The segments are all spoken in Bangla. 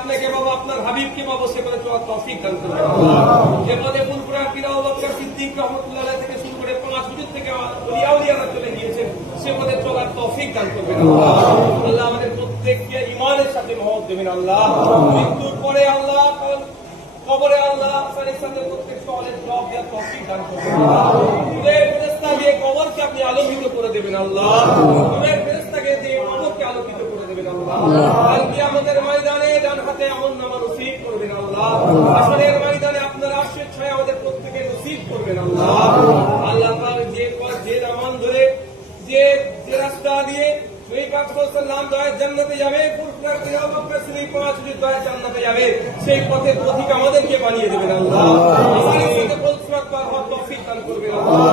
আপনাকে পাবো, আপনার হাবিবকে পাবো, সে পথে চলার তৌফিক দান করবেন। যে পথে ফুলপুরা কিরা আবু বকর সিদ্দিক রাহমাতুল্লাহ আলাইহি থেকে শুরু করে 5 হুজুর থেকে ওলিয়াউলিয়ারা চলে গিয়েছেন, সে পথে চলার তৌফিক দান করবেন আল্লাহ। আল্লাহ আমাদের প্রত্যেককে ঈমানের সাথে মহব্বত দেবেন আল্লাহ। মৃত্যুর পরে আল্লাহ কবরে আল্লাহ আপনার সাথে প্রত্যেক সওয়ালের জবাব দেওয়ার তৌফিক দান করবেন আল্লাহ। নূরের ফেরেশতা দিয়ে কবরকে আপনি আলোকিত করে দেবেন আল্লাহ। নূরের ফেরেশতাকে দিয়ে কবরকে আলোকিত করে দেবেন আল্লাহ। কাল কিয়ামতের ময়দানে ডান হাতে আমলনামা নসিব করবেন আল্লাহ। হাসরের ময়দানে আপনার আরশের ছায়া আমাদের প্রত্যেককে নসিব করবেন আল্লাহ। আল্লাহ তাআলা যে নামান ধরে যে রাস্তা দিয়ে নবী পাক সাল্লাল্লাহু আলাইহি ওয়াসাল্লাম দয়ার জান্নাতে যাবে, ফুলপুরা কিরা আবু বকর সিদ্দিক 5 হুজুর দয়ার জান্নাতে যাবে, সেই পথের পথিক আমাদেরকে বানিয়ে দেবেন আল্লাহ। আমাদের সাথে পৌঁছার হওয়ার তৌফিক দান করবেন আল্লাহ।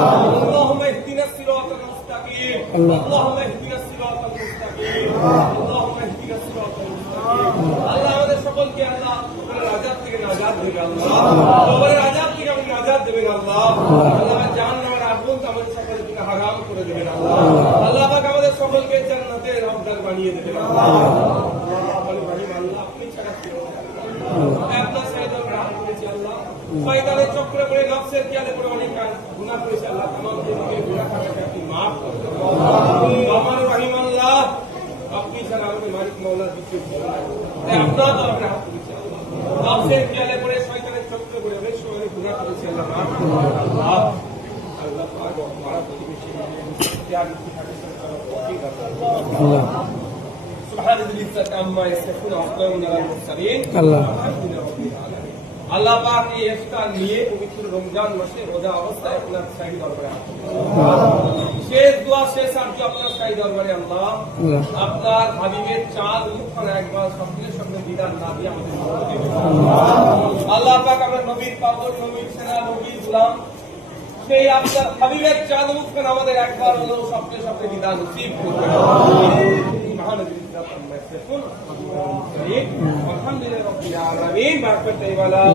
আল্লাহুম্মা ইহদিনাস সিরাতাল মুস্তাকিম, আল্লাহুম্মা ইহদিনাস সিরাতাল মুস্তাকিম, আল্লাহুম্মা ইহদিনাস সিরাতাল মুস্তাকিম। আল্লাহ আমাদের সকলকে আল্লাহ কবরের আযাব থেকে নাজাত দিবেন আল্লাহ। কবরের আযাব থেকে আমাদের নাজাত দিবেন আল্লাহ। আল্লাহ জাহান্নামের আগুন আমাদের সকলের জন্য হারাম করে দিবেন আল্লাহ। আল্লাহ পাক আমাদের সকলকে জান্নাতের রহমত বানিয়ে দেবেন আল্লাহ। আল্লাহ আপনি ছাড়া কেউ নেই। আপনার সাইয়েদর রাহ করেছি আল্লাহ। শয়তানের চক্রে পড়ে নফসের খেয়ালে পড়ে অনেক গুনাহ করেছি আল্লাহ। আমাদের গুনাহ খাতাকে আপনি maaf করে দেন আল্লাহ। রহমান রহিম আল্লাহ, আপনি ছাড়া আমাদের মালিক মাওলার কিছু নাই। তাই আপনার তরফে হাত তুলেছি আল্লাহ। নফসের খেয়ালে পড়ে শয়তানের চক্রে পড়ে অনেক সময় গুনাহ করেছি আল্লাহ, maaf করে দেন আল্লাহ। আল্লাহ পাক আমার প্রতিবেশী ত্যাগ থাকে আল্লাহ। سبحان الذي عما يصفون وسلام على المرسلين الحمد لله رب العالمين। আল্লাহ পাক এই ইফতার নিয়ে পবিত্র রমজান মাসে রোজা অবস্থায় আপনার শাহী দরবারে শেষ দোয়া শেষ আরজু আপনার শাহী দরবারে আল্লাহ আপনার হাবিবের চাঁদ মুখখানা একবার সঙ্গে সঙ্গে বিদান না দিয়ে আমাদের আল্লাহ পাক আমার নবীর পাগল নবীর সেনা নবীর গোলাম সেই আপনার হাবিবের চাঁদ মুখখানা আমাদের একবার হলেও সঙ্গে সঙ্গে বিদান নসিব করবেন। الحمد لله رب العالمين।